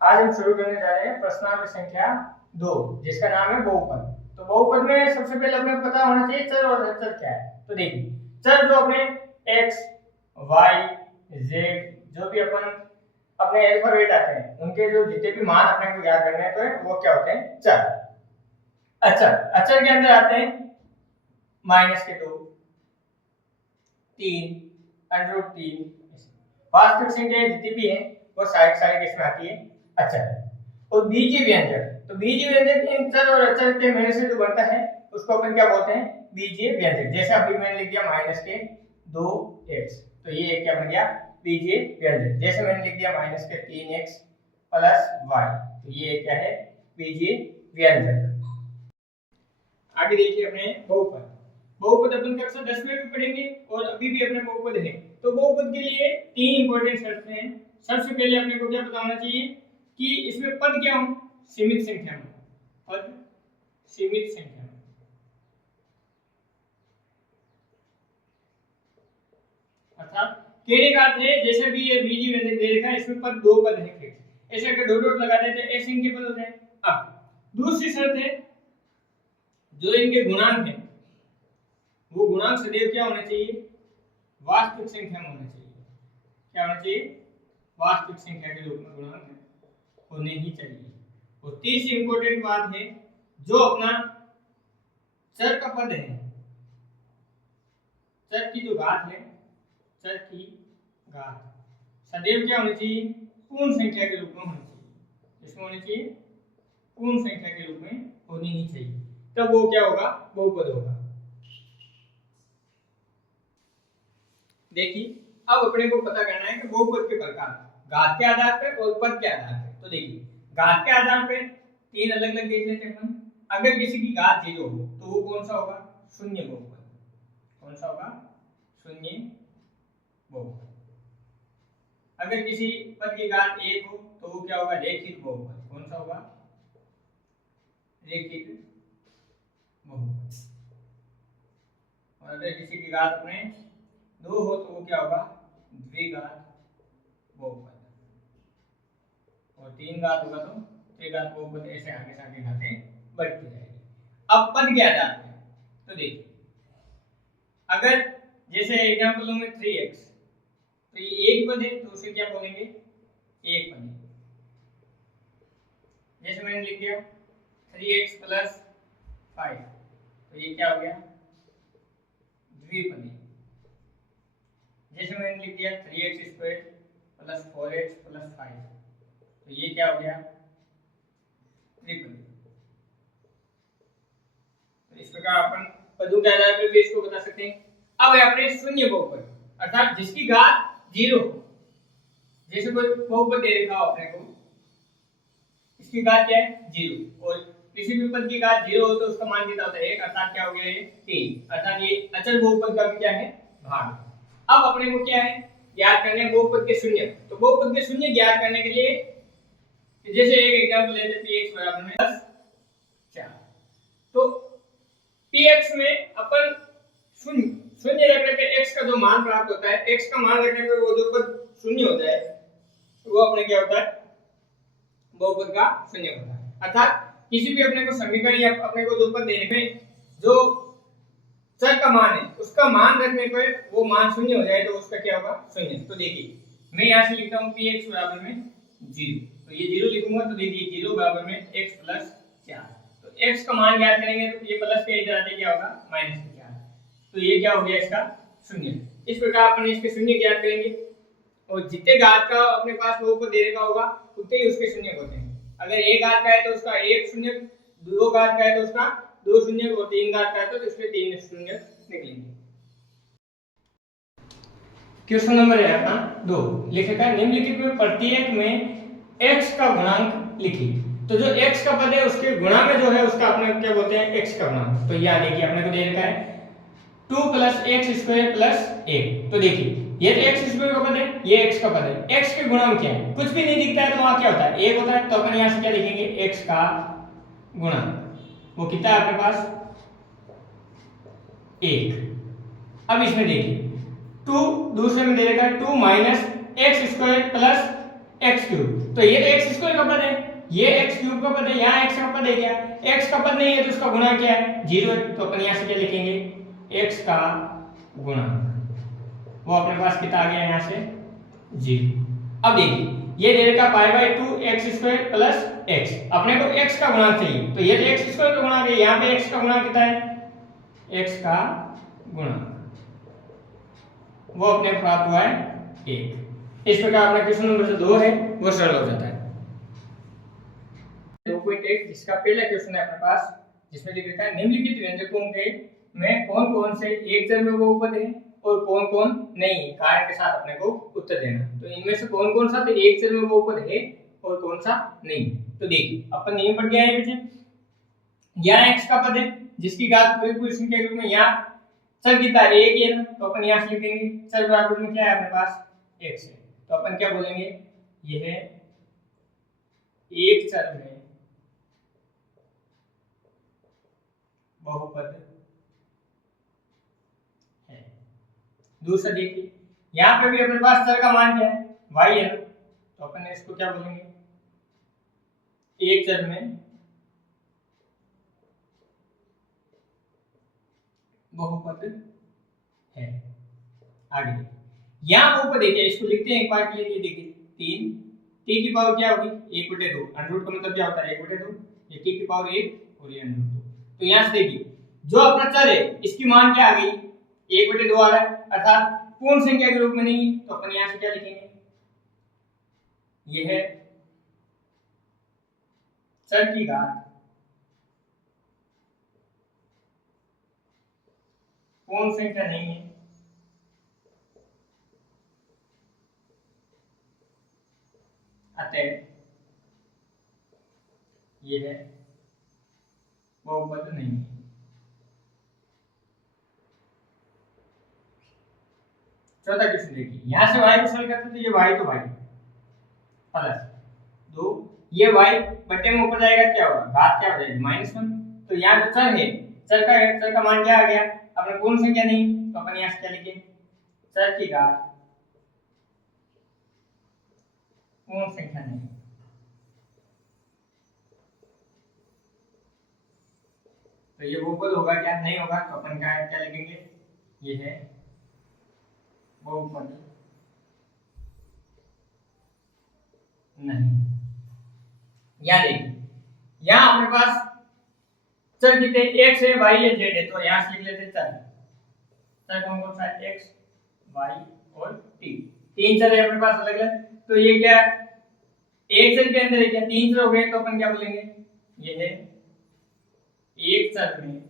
आज हम शुरू करने जा रहे हैं प्रश्नावली संख्या 2 जिसका नाम है बहुपद। तो बहुपद में सबसे पहले अपने को पता होना चाहिए चर और अचर क्या है। तो देखिए चर जो अपने x, y, z जो भी अपन अपने अल्फाबेट आते हैं उनके जो जितने भी मान अपने को याद करने हैं तो वो क्या होते हैं चर। अचर अचर के अंदर आते हैं -2, 3, √3। वास्तविक संख्या जितनी भी है वो साइड इसमें आती है अचर। और बीजीय व्यंजक, तो बीजीय व्यंजक इन चर और अचर के मिलने से जो बनता है उसको अपन क्या बोलते हैं बीजीय व्यंजक। जैसे अभी मैंने लिख दिया -2x, तो ये क्या बन गया बीजीय व्यंजक। जैसे मैंने लिख दिया -3x + y, तो ये क्या है बीजीय व्यंजक। आगे देखिए अपने बहुपद। बहुपद अपन कक्षा 10 में भी पढ़ेंगे और अभी भी अपने बहुपद है। तो बहुपद के लिए 3 इंपॉर्टेंट शर्तें हैं। सबसे पहले अपने को क्या पता होना चाहिए कि इसमें पद क्या हो सीमित संख्या में, पद सीमित संख्या में। अर्थात कहने का अर्थ है जैसे भी ये बीजीय व्यंजक दे रखा है इसमें पद 2 पद है फिक्स, ऐसे अगर डॉट डॉट लगा देते ऐसे इनके पद हो जाए। अब दूसरी शर्त है जो इनके गुणांक है वो गुणांक सदैव क्या होना चाहिए वास्तविक संख्या में होना चाहिए। क्या होना चाहिए वास्तविक संख्या के रूप में गुणांक होने ही चाहिए। और तीसरी इंपॉर्टेंट बात है जो अपना चर का पद है, चर की जो घात है, चर की घात सदैव क्या होनी चाहिए पूर्ण संख्या के रूप में होनी चाहिए। इसमें होनी चाहिए पूर्ण संख्या के रूप में होनी ही चाहिए, तब वो क्या होगा बहुपद होगा। देखिए अब अपने को पता करना है कि बहुपद के प्रकार घात के आधार पर और पद के आधार पर। तो देखिए घात के आधार पर 3 अलग अलग देख लेते हैं अपन। अगर किसी की घात 0 हो तो वो कौन सा होगा शून्य बहुपद। कौन सा होगा शून्य बहुपद। अगर किसी पद की घात 1 हो तो वो क्या होगा रैखिक बहुपद। कौन सा होगा रैखिक बहुपद। और अगर किसी की घात अपने 2 हो तो वो क्या होगा द्विघात बहुपद। और 3 घात होगा तो त्रिघात बहुपद। ऐसे आगे से आगे घातें बढ़ती जाएगी। अब पद के आधार पर तो देखिए अगर जैसे एग्जांपल लूं मैं 3x, तो ये एक पद है तो उसे क्या बोलेंगे एक पद। जैसे मैंने लिख दिया 3x + 5, तो ये क्या हो गया द्विपदी। जैसे मैंने लिख दिया 3x² + 4x + 5, तो ये क्या हो गया त्रिपदी। तो इस प्रकार अपन पदों के आधार पर भी इसको बता सकते हैं। अब है अपने शून्य बहुपद, अर्थात जिसकी घात 0। जैसे कोई बहुपद दे रखा हो अपने को, इसकी घात क्या है 0 और किसी भी पद की घात 0 हो तो उसका मान कितना होता है 1, अर्थात क्या हो गया ये 3। अर्थात ये अचर बहुपद का भी क्या है भाग। अब अपने को क्या है ज्ञात करने हैं बहुपद के शून्य। तो बहुपद के शून्य ज्ञात करने के लिए जैसे एक एग्जांपल लेते हैं px = 4, तो px में अपन शून्य रखने पे x का जो मान प्राप्त होता है, x का मान रखने पे वो जो पद शून्य होता है तो वो अपने क्या होता है बहुपद का शून्य होता है। अर्थात किसी भी अपने को समीकरण या अपने को जो पद देने पे जो चर का मान है उसका मान रखने पे वो मान शून्य हो जाए तो उसका क्या होगा शून्य। तो देखिए मैं यहाँ से लिखता हूँ px = 0, तो ये 0 लिखूंगा तो देखिए 0 = x + 4। तो x का मान ज्ञात करेंगे तो ये प्लस के इधर आते क्या होगा -4, तो ये क्या हो गया इसका शून्य। इस प्रकार अपन इसके शून्य ज्ञात करेंगे और जितने घात का अपने पास बहुपद देने का होगा उतने ही उसके शून्य होते हैं। अगर 1 घात का है तो उसका 1 शून्य, 2 घात का है तो उसका 2 शून्य और 3 घात का है तो इसमें 3 शून्य निकलेंगे। क्वेश्चन नंबर है अपना 2 लिखेगा निम्नलिखित में प्रत्येक में x का गुणांक लिखिए। तो जो x का पद है उसके गुणा में जो है उसका अपने क्या बोलते हैं x का गुणांक। तो यहाँ देखिए अपने को दे रखा है 2 + x² + 1, तो देखिए ये तो x² का पद है, ये x का पद है। x के गुणा में क्या है कुछ भी नहीं दिखता है तो वहां क्या होता है 1 होता है। तो अपन यहाँ से क्या लिखेंगे x का गुणा, वो कितना है अपने पास 1। अब इसमें देखिए 2 दूसरे में दे रखा है 2 - x² + एक्स क्यूब। तो ये तो एक्स स्क्वायर का पद है, ये एक्स क्यूब का पद है, यहाँ एक्स का पद है क्या, एक्स का पद नहीं है तो उसका गुणा क्या है, 0 है। तो अपन यहाँ से क्या लिखेंगे, एक्स का गुणा, वो अपने पास कितना आ गया यहाँ से 0। अब देखिए ये दे रखा pi by 2 x square plus x, अपने को एक्स का गुणा चाहिए, तो ये तो एक्स स्क्वायर का गुणा है, यहाँ पे एक्स का गुणा कितना है, एक्स का गुणा, वो अपने प्राप्त हुआ है 1। इस प्रकार अपना क्वेश्चन नंबर जो 2 है वो सरल हो जाता है। 2.1 जिसका पहला क्वेश्चन है अपने पास, जिसमें लिख रखा है निम्नलिखित व्यंजकों के में कौन कौन से एक चर में बहुपद है और कौन कौन नहीं, कारण के साथ अपने को उत्तर देना। तो इनमें से कौन कौन सा तो एक चर में बहुपद है और कौन सा नहीं। तो देखिए अपन नियम पढ़ गया है पीछे, यहाँ x का पद है जिसकी घात पूरी पूरी संख्या के रूप में, यहाँ चर कितना है, एक है ना, तो अपन यहाँ से लिख देंगे चर बराबर में क्या है अपने पास x है, तो अपन क्या बोलेंगे, यह एक चर में बहुपद है। दूसरा देखिए यहाँ पे भी अपने पास चर का मान क्या है, y है, तो अपन इसको क्या बोलेंगे, एक चर में बहुपद है। आगे यहाँ बहुपद है क्या, इसको लिखते हैं एक बार के लिए, ये देखिए 3 t की पावर क्या होगी 1/2, अंडर का मतलब क्या होता है 1/2, ये t की पावर 1 और ये अंडर 2। तो यहाँ से देखिए जो अपना चर है इसकी मान क्या आ गई 1/2 आ रहा है, अर्थात पूर्ण संख्या के रूप में नहीं, तो अपन यहाँ से क्या लिखेंगे, यह चर की घात पूर्ण संख्या नहीं है, अतः यह बहुपद नहीं है। चौथा क्वेश्चन देखिए, यहां से y को सरल करते तो ये y तो y प्लस 2, ये y बटे में ऊपर जाएगा क्या होगा, घात क्या हो जाएगी -1। तो यहाँ जो चर है चर का मान क्या आ गया, अपने पूर्ण संख्या नहीं, तो अपन यहाँ से क्या लिखेंगे, चर की घात पूर्ण संख्या नहीं। तो ये बहुपद होगा क्या, नहीं होगा, तो अपन क्या लिखेंगे, ये है बहुपद नहीं। यहाँ देखिए यहाँ अपने पास चर कितने x है, y है, z है, तो यहाँ से लिख लेते हैं चर कौन कौन सा है, x y और t, तीन चर है अपने पास अलग अलग। तो ये क्या एक चर के अंदर है क्या, तीन चर हो गए, तो अपन क्या बोलेंगे, ये है एक चर में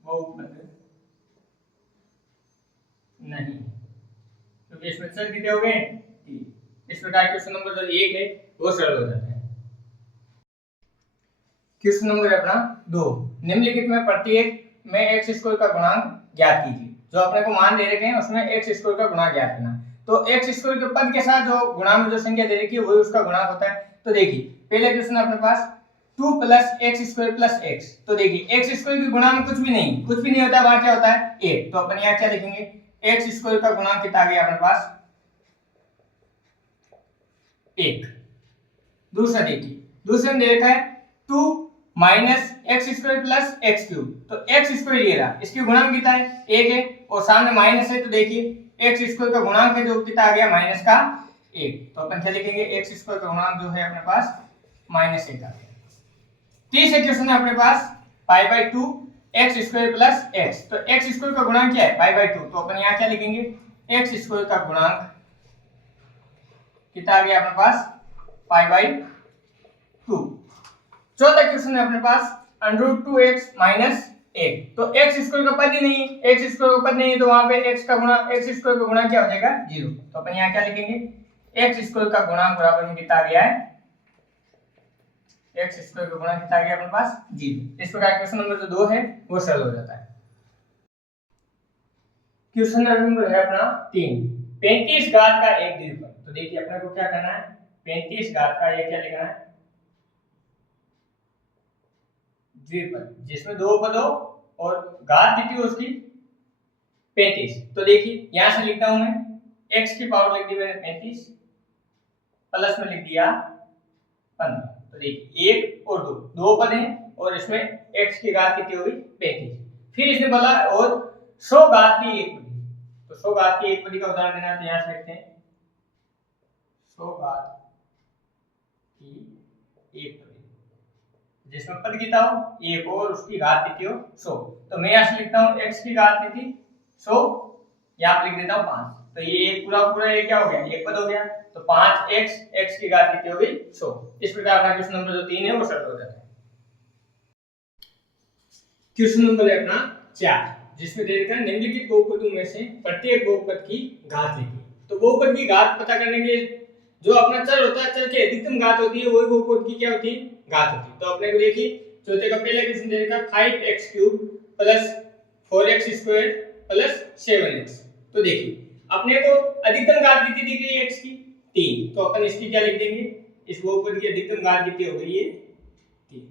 बहुपद नहीं, क्योंकि इसमें चर कितने हो गए 3। इस प्रकार क्वेश्चन नंबर जो 1 है वो सरल हो जाता है। क्वेश्चन नंबर अपना 2, निम्नलिखित में प्रत्येक में x स्क्वायर का गुणांक ज्ञात कीजिए। जो अपने को मान दे रखे हैं उसमें x स्क्वायर का गुणांक ज्ञात करना। तो x स्क्वायर के पद के साथ जो गुणांक में जो संख्या दे रखी है वही उसका गुणांक होता है। तो देखिए पहले क्वेश्चन अपने पास 2 + x स्क्वायर + x, तो देखिए x स्क्वायर के गुणांक में कुछ भी नहीं होता है, वहां क्या होता है 1। तो अपन यहाँ क्या लिखेंगे, x स्क्वायर का गुणांक कितना आ गया अपने पास 1। दूसरा देखिए दूसरे में दे रखा है 2 - x स्क्वायर + x क्यूब, तो x स्क्वायर ये रहा, इसकी गुणांक कितना है 1 है और सामने माइनस है, तो देखिए x स्क्वायर का गुणांक है जो कितना आ गया -1। तो अपन क्या लिखेंगे, x स्क्वायर का गुणांक जो है अपने पास -1 आ गया। तीसरे क्वेश्चन है अपने पास π/2 x स्क्वायर + x, तो x स्क्वायर का गुणांक क्या है π/2, तो अपन यहाँ क्या लिखेंगे, x स्क्वायर का गुणांक कितना आ गया अपने पास π/2। चौथा क्वेश्चन है अपने पास √2x - 1, तो x स्क्वायर का पद ही नहीं है, x स्क्वायर का पद नहीं है, तो वहां पे x स्क्वायर का गुणांक क्या हो जाएगा 0। तो अपन यहाँ क्या लिखेंगे, x स्क्वायर का गुणांक बराबर में कितना आ गया है, x स्क्वायर का गुणांक कितना आ गया अपने पास 0। इस प्रकार क्वेश्चन नंबर जो 2 है वो सरल हो जाता है। क्वेश्चन नंबर है अपना 3, 35 घात का एक द्विपद। तो देखिए अपने को क्या करना है, 35 घात का एक क्या लिखना है द्विपद, जिसमें दो पद हो और घात कितनी हो उसकी 35। तो देखिए यहां से लिखता हूं मैं x की पावर लिख दी मैंने 35 प्लस में लिख दिया 15। तो देखिए 1 और 2 दो पद हैं और इसमें x की घात कितनी होगी 35। फिर इसने बोला और 100 घात की एक पदी। तो 100 घात की एक पदी का उदाहरण देना, तो यहां से लिखते हैं 100 घात की एक पदी जिसमें पद कितना हो 1 और उसकी घात कितनी हो 100। तो मैं यहां से लिखता हूं x की घात कितनी 100, यहां पे लिख देता हूं 5। तो ये एक पूरा पूरा ये क्या हो गया एक पद हो गया। तो 5x x की घात कितनी होगी 100। इस प्रकार अपना क्वेश्चन नंबर जो 3 है वो सॉल्व हो जाता है। क्वेश्चन नंबर है अपना 4 जिसमें दे रखा है निम्नलिखित बहुपदों में से प्रत्येक बहुपद की घात लिखिए। तो बहुपद की घात पता करने के जो अपना चर होता है चर की अधिकतम घात होती है वही बहुपद की क्या होती है घात होती है। तो अपने को देखिए चौथे का पहला क्वेश्चन दे रखा 5x³ plus 4x² plus 7x। तो देखिए अपने को अधिकतम घात कितनी दी गई है x की 3। तो अपन इसकी क्या लिख देंगे इस बहुपद की अधिकतम घात कितनी हो गई है 3।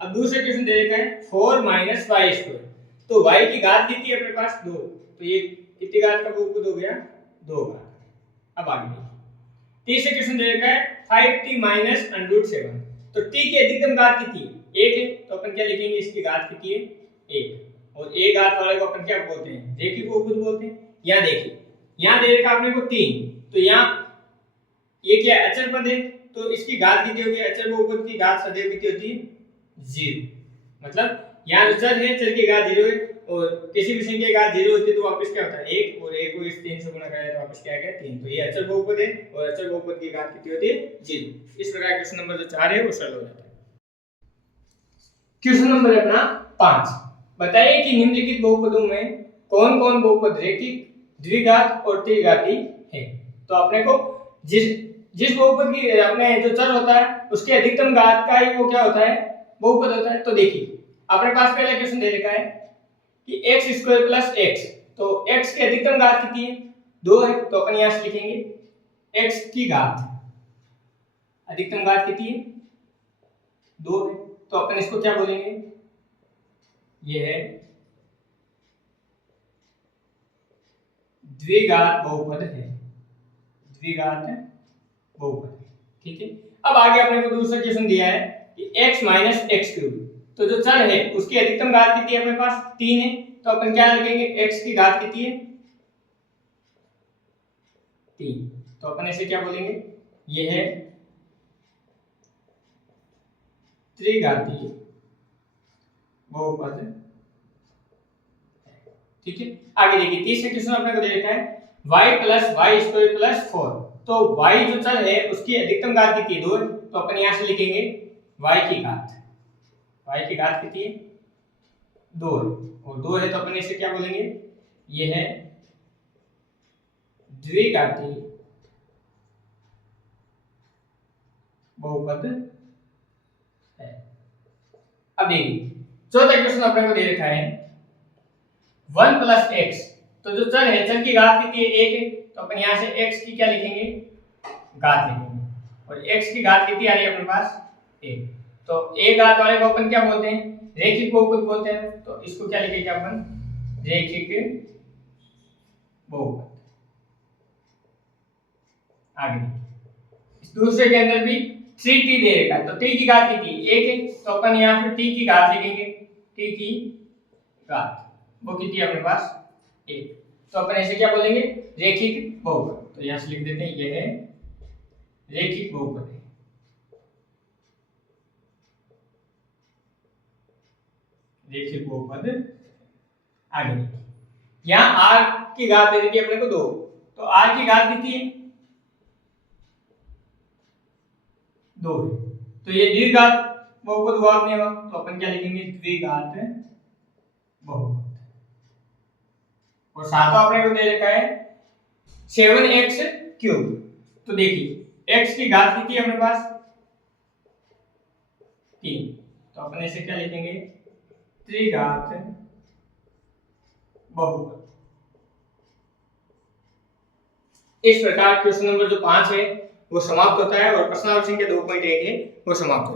अब दूसरा क्वेश्चन दे रखा है 4 - y²। तो y की घात कितनी है अपने पास 2। तो ये कितनी घात का बहुपद हो गया 2 घात। अब आगे देखिए तीसरे क्वेश्चन दे रखा है 5t - √7। तो t की अधिकतम घात कितनी है 1 है। तो अपन क्या लिखेंगे इसकी घात कितनी है 1 और a घात वाले को अपन क्या बोलते हैं रेखिक बहुपद बोलते हैं। यहां देखिए यहां दे रखा अपने को 3। तो यहां ये क्या है अचर पद है तो इसकी घात कितनी होगी अचर बहुपद की घात सदैव कितनी होती है 0। मतलब यहां जो चर है चर की घात 0 है और किसी भी संख्या की घात 0 होती है तो वापस क्या होता है 1 और 1 को इस 3 से गुणा करें तो वापस क्या आ गया 3। तो ये अचर बहुपद है और अचर बहुपद की घात कितनी होती है 0। इस प्रकार क्वेश्चन नंबर जो 4 है वो सॉल्व हो जाता है। क्वेश्चन नंबर अपना 5 बताइए कि निम्नलिखित बहुपदों में कौन कौन बहुपद रेखिक द्विघात और त्रिघाती है। तो अपने को जिस बहुपद की अपने जो चर होता है उसके अधिकतम घात का ही वो क्या होता है बहुपद होता है। तो देखिए अपने पास पहला क्वेश्चन दे रखा है कि x² प्लस x। तो x की अधिकतम घात कितनी है 2 है। तो अपन यहां से लिखेंगे x की घात अधिकतम घात कितनी है 2 है। तो अपन इसको क्या बोलेंगे ये है द्विघात बहुपद है द्विघात बहुपद। ठीक है। अब आगे अपने को दूसरा क्वेश्चन दिया है कि x - x³। तो जो चर है उसकी अधिकतम घात कितनी है अपने पास 3 है। तो अपन क्या लिखेंगे x की घात कितनी है 3। तो अपन इसे क्या बोलेंगे ये है त्रिघाती बहुपद। ठीक है। आगे देखिए तीसरे क्वेश्चन अपने को दे रखा है y + y² + 4। तो y जो चर है उसकी अधिकतम घात कितनी है 2 है। तो अपन यहां से लिखेंगे y की घात कितनी है 2 है और 2 है तो अपन इसे क्या बोलेंगे ये है द्विघाती बहुपद है। अब देखिए चौथा क्वेश्चन अपने को दे रखा है 1 + x। तो जो चर है चर की घात कितनी है 1 है। तो अपन यहां से x की क्या लिखेंगे घात लिखेंगे और x की घात कितनी आ रही है अपने पास 1। तो a घात वाले को अपन क्या बोलते हैं रेखिक बहुपद बोलते हैं। तो इसको क्या लिखेंगे अपन रेखिक बहुपद। आगे इस दूसरे के अंदर भी 3t दे रखा है। तो t की घात कितनी 1 है। तो अपन यहां पे t की घात लिखेंगे t की घात वो कितनी है अपने पास 1। तो अपन ऐसे क्या बोलेंगे रेखिक बहुपद। तो यहां से लिख देते हैं ये है रेखिक बहुपद है। रेखिक बहुपद। आगे यहां r की घात दे दी अपने को 2। तो r की घात कितनी है 2 है। तो ये द्विघात बहुपद हुआ नहीं हुआ। तो अपन क्या लिखेंगे द्विघात बहुपद। और सातवां अपने को दे रखा है 7x³। तो देखिए x की घात कितनी है अपने पास 3। तो अपन इसे क्या लिखेंगे त्रिघात बहुपद। इस प्रकार क्वेश्चन नंबर जो 5 है वो समाप्त होता है और प्रश्नावली संख्या 2.1 है वो समाप्त होता है।